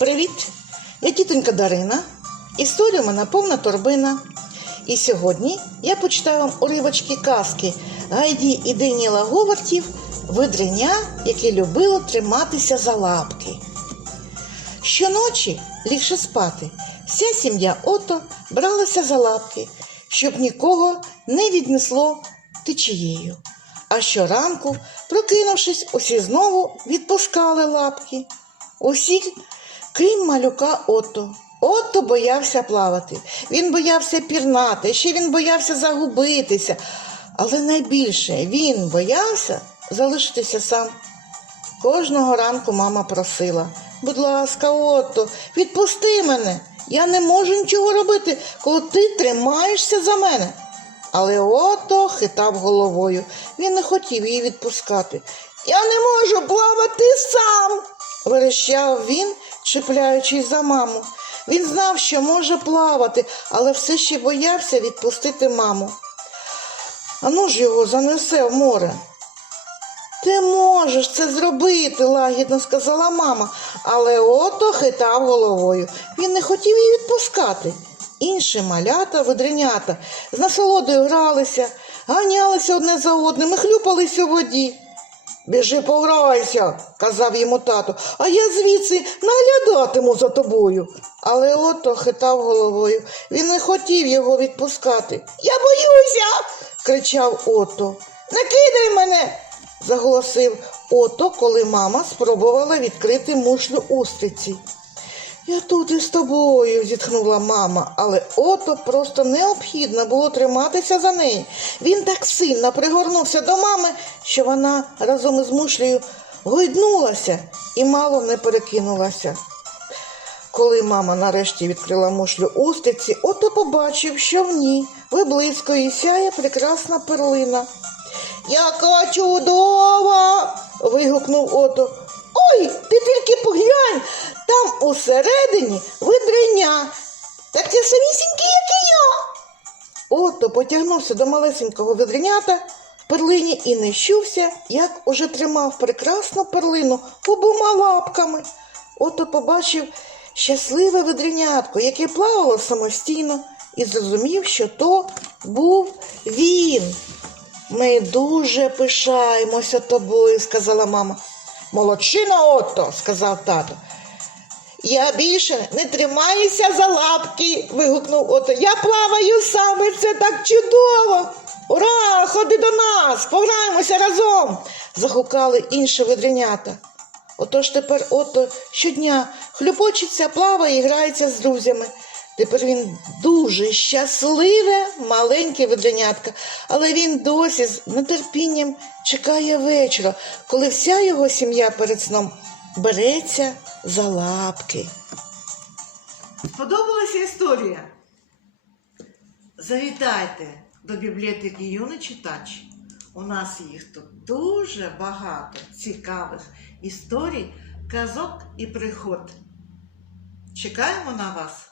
Привіт! Я тітонька Дарина. Історія у мене повна торбина. І сьогодні я почитаю вам уривочки казки Гайді і Деніела Говартів видреня, яке любило триматися за лапки. Щоночі, лігши спати, вся сім'я Ото бралася за лапки, щоб нікого не віднесло течією. А щоранку, прокинувшись, усі знову відпускали лапки. Усі, крім малюка Ото. Отто боявся плавати. Він боявся пірнати, ще він боявся загубитися. Але найбільше він боявся залишитися сам. Кожного ранку мама просила, будь ласка, Отто, відпусти мене. Я не можу нічого робити, коли ти тримаєшся за мене. Але Отто хитав головою. Він не хотів її відпускати. Я не можу плавати сам, верещав він, чіпляючись за маму. Він знав, що може плавати, але все ще боявся відпустити маму. Ану ж його занесе в море. Ти можеш це зробити, лагідно сказала мама, але ото хитав головою. Він не хотів її відпускати. Інші малята, ведренята, з насолодою гралися, ганялися одне за одним і хлюпались у воді. Біжи пограйся, казав йому тато, а я звідси наглядатиму за тобою. Але ото хитав головою. Він не хотів його відпускати. Я боюся. кричав ото. Не кидай мене. заголосив ото, коли мама спробувала відкрити мушлю устриці. Я тут із тобою, зітхнула мама, але ото просто необхідно було триматися за неї. Він так сильно пригорнувся до мами, що вона разом із мушлею гойднулася і мало не перекинулася. Коли мама нарешті відкрила мушлю устриці, ото побачив, що в ній виблискує сяє прекрасна перлина. Яка чудова. вигукнув ото. Ой, усередині видреня, таке самісіньке, як і я. Ото потягнувся до малесенького ведренята в перлині і не щувся, як уже тримав прекрасну перлину обома лапками. Ото побачив щасливе ведренятко, яке плавало самостійно, і зрозумів, що то був він. Ми дуже пишаємося тобою, сказала мама. Молодчина ото, сказав тато. Я більше не тримаюся за лапки, вигукнув ото. Я плаваю сам, і це так чудово. Ура! Ходи до нас, пограємося разом. загукали інші ведренята. Отож тепер ото щодня хлюпочеться, плаває і грається з друзями. Тепер він дуже щасливе маленьке ведренятка, але він досі з нетерпінням чекає вечора, коли вся його сім'я перед сном береться за лапки. Сподобалася історія? Завітайте до бібліотеки Юний читач. У нас їх тут дуже багато цікавих історій, казок і пригод. Чекаємо на вас!